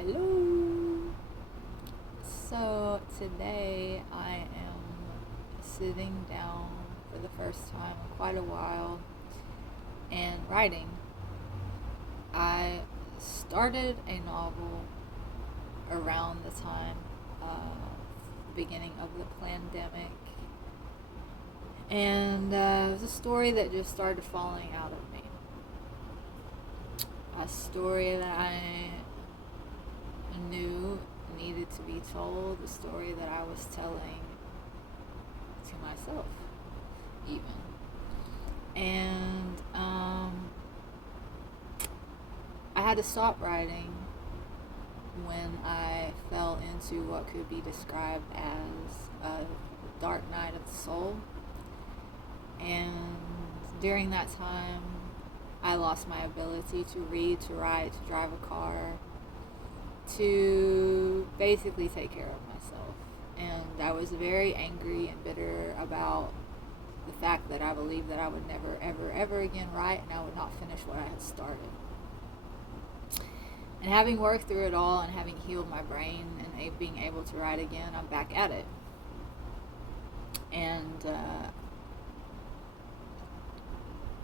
Hello. So today I am sitting down for the first time in quite a while and writing. I started a novel around the time the beginning of the pandemic, and it was a story that just started falling out of me. A story that I knew needed to be told, the story that I was telling to myself, even. And I had to stop writing when I fell into what could be described as a dark night of the soul. And during that time, I lost my ability to read, to write, to drive a car, to basically take care of myself. And I was very angry and bitter about the fact that I believed that I would never, ever, ever again write, and I would not finish what I had started. And having worked through it all and having healed my brain and being able to write again, I'm back at it. And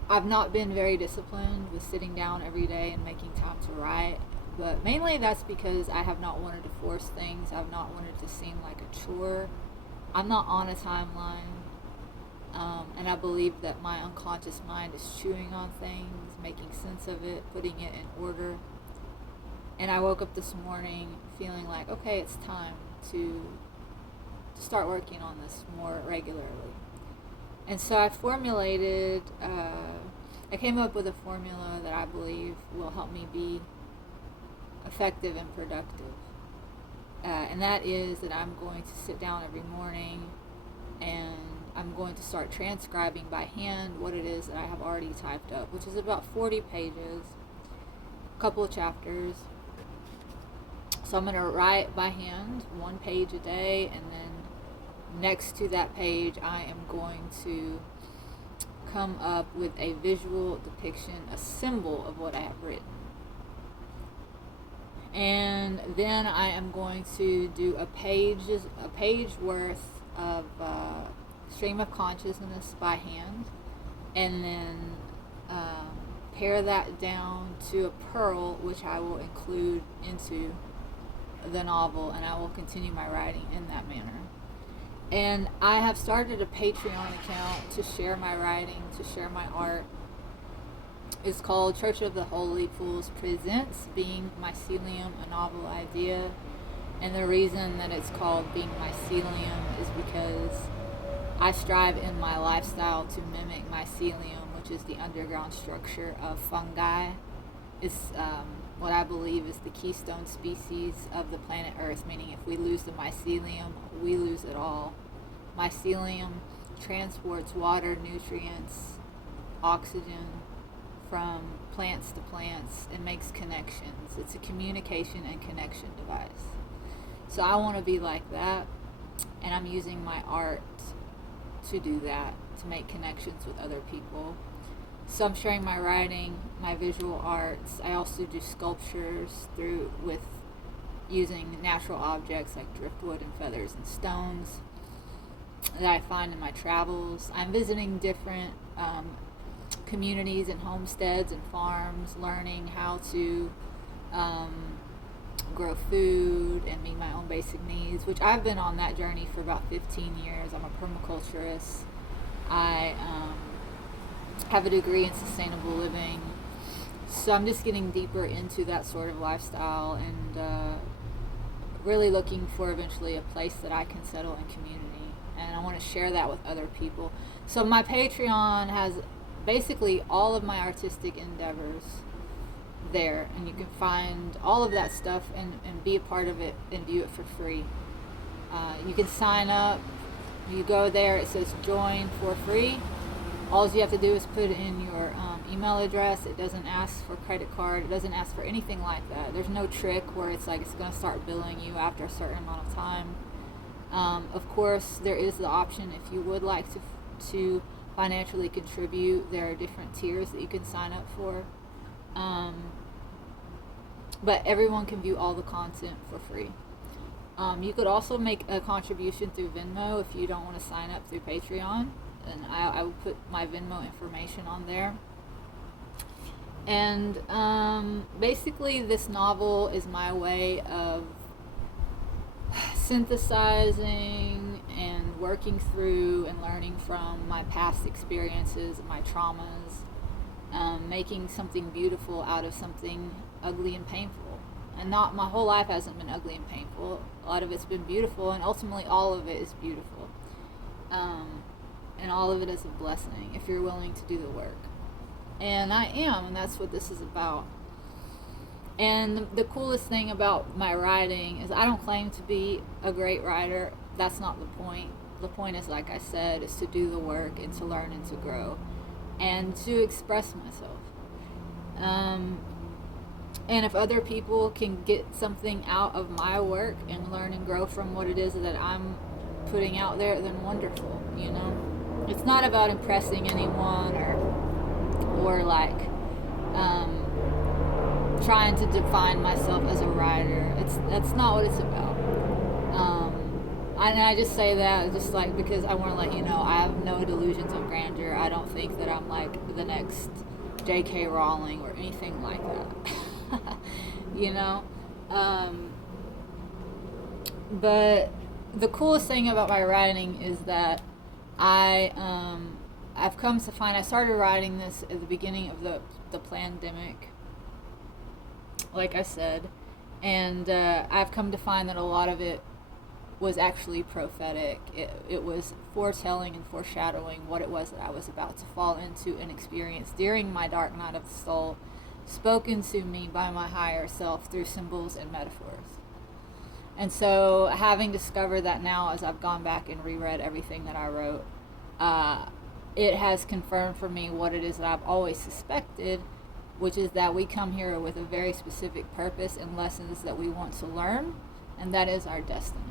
I've not been very disciplined with sitting down every day and making time to write, but mainly that's because I have not wanted to force things. I've not wanted to seem like a chore. I'm not on a timeline, and I believe that my unconscious mind is chewing on things, making sense of it, putting it in order. And I woke up this morning feeling like, okay, it's time to start working on this more regularly. And so I came up with a formula that I believe will help me be effective and productive. And that is that I'm going to sit down every morning and I'm going to start transcribing by hand what it is that I have already typed up, which is about 40 pages, a couple of chapters. So I'm going to write by hand 1 page a day, and then next to that page I am going to come up with a visual depiction, a symbol of what I have written. And then I am going to do a page worth of stream of consciousness by hand, and then pare that down to a pearl, which I will include into the novel, and I will continue my writing in that manner. And I have started a Patreon account to share my writing, to share my art. It's called Church of the Holy Fools Presents Being Mycelium, a Novel Idea. And the reason that it's called Being Mycelium is because I strive in my lifestyle to mimic mycelium, which is the underground structure of fungi. It's what I believe is the keystone species of the planet Earth, meaning if we lose the mycelium, we lose it all. Mycelium transports water, nutrients, oxygen from plants to plants, and makes connections. It's a communication and connection device. So I want to be like that, and I'm using my art to do that, to make connections with other people. So I'm sharing my writing, my visual arts. I also do sculptures with using natural objects like driftwood and feathers and stones that I find in my travels. I'm visiting different communities and homesteads and farms, learning how to grow food and meet my own basic needs, which I've been on that journey for about 15 years. I'm a permaculturist. I have a degree in sustainable living. So I'm just getting deeper into that sort of lifestyle, and really looking for eventually a place that I can settle in community. And I want to share that with other people. So my Patreon has basically all of my artistic endeavors there, and you can find all of that stuff and be a part of it and view it for free. You can sign up. You go there, it says join for free. All you have to do is put in your email address. It doesn't ask for credit card. It doesn't ask for anything like that. There's no trick where it's like it's going to start billing you after a certain amount of time. Of course, there is the option if you would like to financially contribute. There are different tiers that you can sign up for. but everyone can view all the content for free. You could also make a contribution through Venmo if you don't want to sign up through Patreon, and I will put my Venmo information on there. And basically, this novel is my way of synthesizing and working through and learning from my past experiences, my traumas, making something beautiful out of something ugly and painful. And not my whole life hasn't been ugly and painful. A lot of it's been beautiful, and ultimately all of it is beautiful. And all of it is a blessing if you're willing to do the work. And I am, and that's what this is about. And the coolest thing about my writing is I don't claim to be a great writer. That's not the point. The point is, like I said, is to do the work and to learn and to grow and to express myself. And if other people can get something out of my work and learn and grow from what it is that I'm putting out there, then wonderful, you know? It's not about impressing anyone or like trying to define myself as a writer. That's not what it's about. And I just say that just like because I want to let you know I have no delusions of grandeur. I don't think that I'm like the next J.K. Rowling or anything like that. You know? But the coolest thing about my writing is that I've come to find I started writing this at the beginning of the pandemic, like I said, and I've come to find that a lot of it was actually prophetic. It was foretelling and foreshadowing what it was that I was about to fall into and experience during my dark night of the soul, spoken to me by my higher self through symbols and metaphors. And so, having discovered that now as I've gone back and reread everything that I wrote, it has confirmed for me what it is that I've always suspected, which is that we come here with a very specific purpose and lessons that we want to learn, and that is our destiny.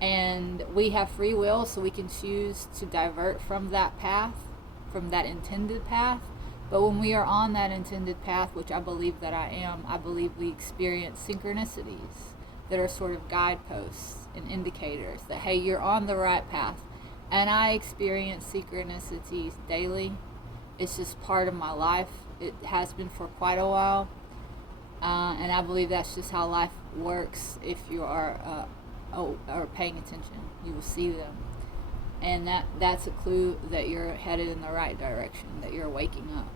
And we have free will, so we can choose to divert from that path, from that intended path. But when we are on that intended path, which I believe that I am, I believe we experience synchronicities that are sort of guideposts and indicators that, hey, you're on the right path. And I experience synchronicities daily. It's just part of my life. It has been for quite a while. And I believe that's just how life works. If you are paying attention, you will see them. And that's a clue that you're headed in the right direction, that you're waking up.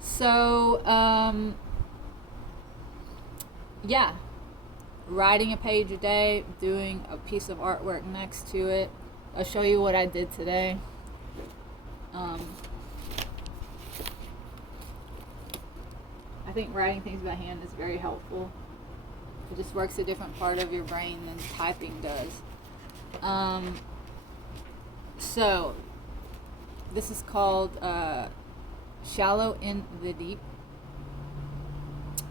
So, yeah. Writing a page a day, doing a piece of artwork next to it. I'll show you what I did today. I think writing things by hand is very helpful. It just works a different part of your brain than typing does. So, this is called Shallow in the Deep.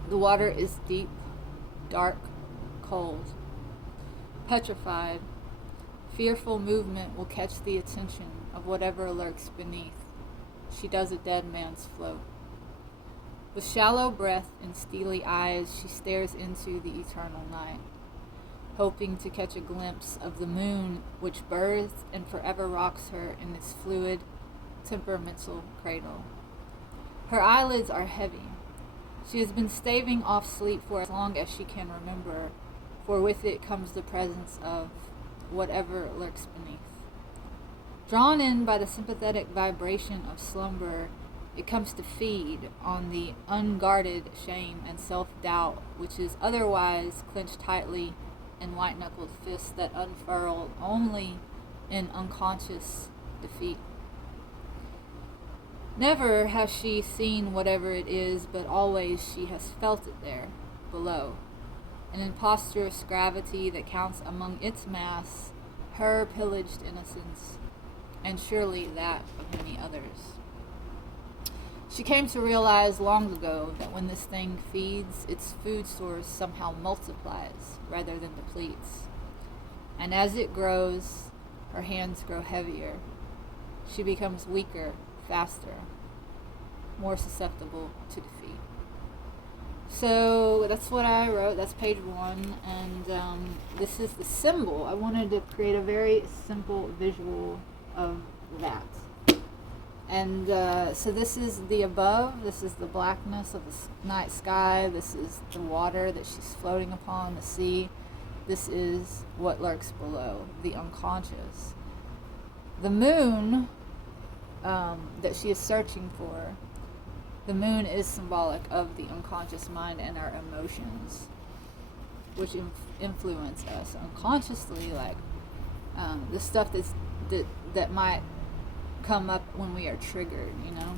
The water is deep, dark, cold, petrified. Fearful movement will catch the attention of whatever lurks beneath. She does a dead man's float. With shallow breath and steely eyes, she stares into the eternal night, hoping to catch a glimpse of the moon which births and forever rocks her in its fluid, temperamental cradle. Her eyelids are heavy. She has been staving off sleep for as long as she can remember, for with it comes the presence of whatever lurks beneath. Drawn in by the sympathetic vibration of slumber, it comes to feed on the unguarded shame and self-doubt which is otherwise clenched tightly in white-knuckled fists that unfurl only in unconscious defeat. Never has she seen whatever it is, but always she has felt it there, below. An imposturous gravity that counts among its mass her pillaged innocence, and surely that of many others. She came to realize long ago that when this thing feeds, its food source somehow multiplies rather than depletes. And as it grows, her hands grow heavier. She becomes weaker, faster, more susceptible to defeat. So that's what I wrote. That's page 1, and this is the symbol. I wanted to create a very simple visual of that. And so this is the above. This is the blackness of the night sky. This is the water that she's floating upon, the sea. This is what lurks below, the unconscious. The moon that she is searching for, the moon is symbolic of the unconscious mind and our emotions, which influence us unconsciously, like the stuff that might come up when we are triggered, you know.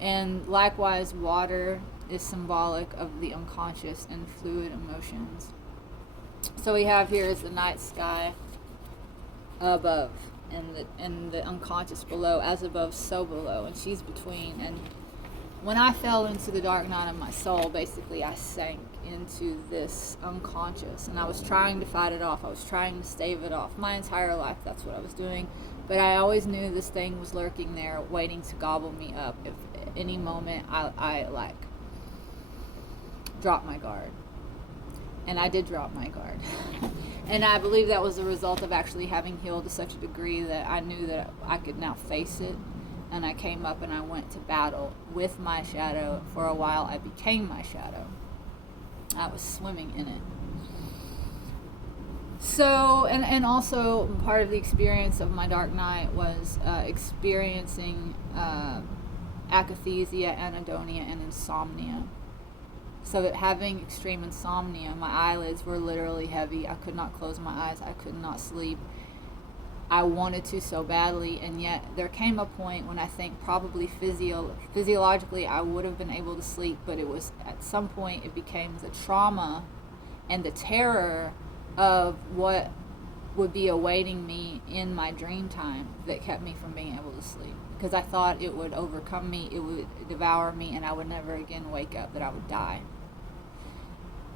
And likewise, water is symbolic of the unconscious and fluid emotions. So we have here is the night sky above, and the unconscious below. As above, so below, and she's between. And when I fell into the dark night of my soul, basically I sank into this unconscious, and I was trying to fight it off. I was trying to stave it off. My entire life, that's what I was doing. But I always knew this thing was lurking there, waiting to gobble me up. If at any moment I like drop my guard. And I did drop my guard. And I believe that was a result of actually having healed to such a degree that I knew that I could now face it. And I came up and I went to battle with my shadow. For a while, I became my shadow. I was swimming in it. So, and also part of the experience of my dark night was experiencing akathisia, anhedonia, and insomnia. So that having extreme insomnia, my eyelids were literally heavy. I could not close my eyes. I could not sleep. I wanted to so badly, and yet there came a point when I think probably physiologically I would have been able to sleep, but it was at some point it became the trauma and the terror of what would be awaiting me in my dream time that kept me from being able to sleep, because I thought it would overcome me, it would devour me, and I would never again wake up, that I would die.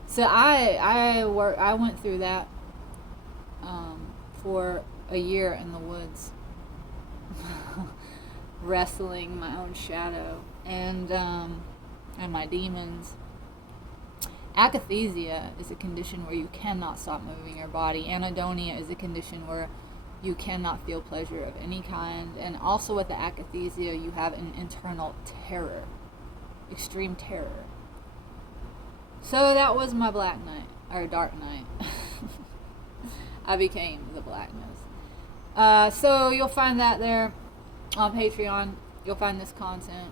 So I went through that for a year in the woods, wrestling my own shadow and my demons. Akathisia is a condition where you cannot stop moving your body. Anhedonia is a condition where you cannot feel pleasure of any kind. And also with the akathisia, you have an internal terror, extreme terror. So that was my black night, or dark night. I became the blackness. So you'll find that there on Patreon. You'll find this content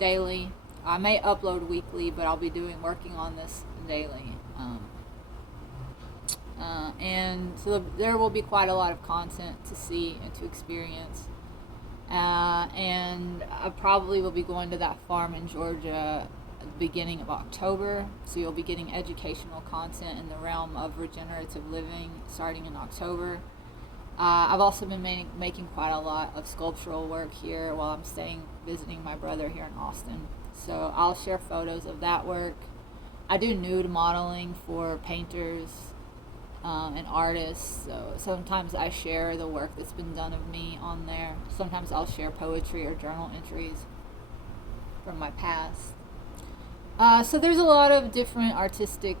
daily. I may upload weekly, but I'll be working on this daily. And so there will be quite a lot of content to see and to experience. And I probably will be going to that farm in Georgia at the beginning of October. So you'll be getting educational content in the realm of regenerative living starting in October. I've also been making quite a lot of sculptural work here while I'm visiting my brother here in Austin. So I'll share photos of that work. I do nude modeling for painters and artists. So sometimes I share the work that's been done of me on there. Sometimes I'll share poetry or journal entries from my past. So there's a lot of different artistic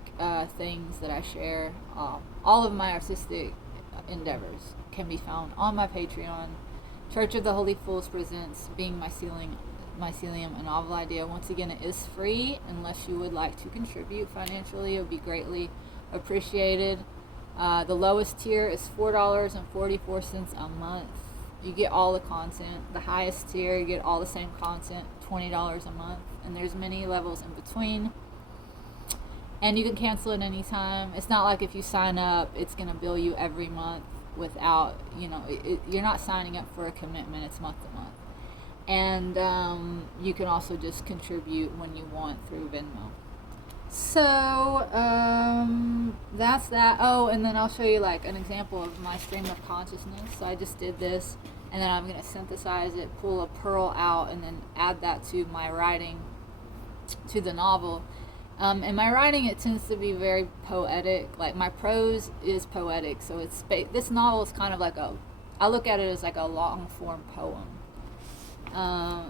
things that I share. All of my artistic endeavors can be found on my Patreon. Church of the Holy Fools presents Being Mycelium, a novel idea. Once again, it is free unless you would like to contribute financially. It would be greatly appreciated. The lowest tier is $4.44 a month. You get all the content. The highest tier, you get all the same content, $20 a month. And there's many levels in between. And you can cancel at any time. It's not like if you sign up, it's going to bill you every month without, you're not signing up for a commitment. It's month to month. And you can also just contribute when you want through Venmo. So that's that. Oh, and then I'll show you like an example of my stream of consciousness. So I just did this, and then I'm going to synthesize it, pull a pearl out, and then add that to my writing, to the novel. In my writing, it tends to be very poetic. Like my prose is poetic, so this novel is kind of like I look at it as like a long form poem.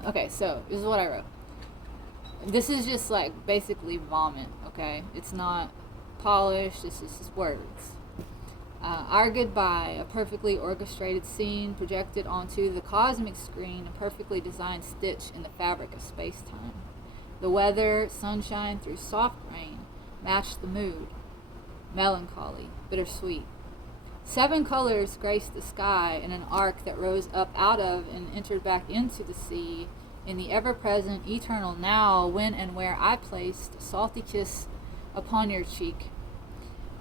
Okay, so this is what I wrote. This is just like basically vomit, okay? It's not polished, it's just words. Our goodbye, a perfectly orchestrated scene projected onto the cosmic screen, a perfectly designed stitch in the fabric of space-time. The weather, sunshine through soft rain, matched the mood. Melancholy, bittersweet. 7 colors graced the sky in an arc that rose up out of and entered back into the sea in the ever-present, eternal now, when and where I placed a salty kiss upon your cheek.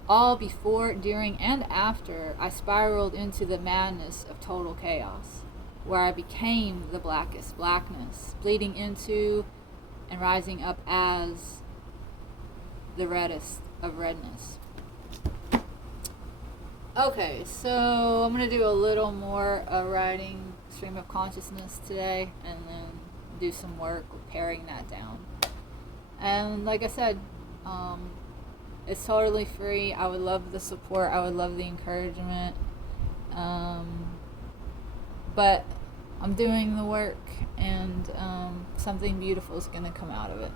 All before, during, and after, I spiraled into the madness of total chaos, where I became the blackest blackness, bleeding into and rising up as the reddest of redness. Okay, so I'm going to do a little more writing stream of consciousness today, and then do some work paring that down. And like I said, it's totally free. I would love the support. I would love the encouragement. But I'm doing the work, and something beautiful is going to come out of it.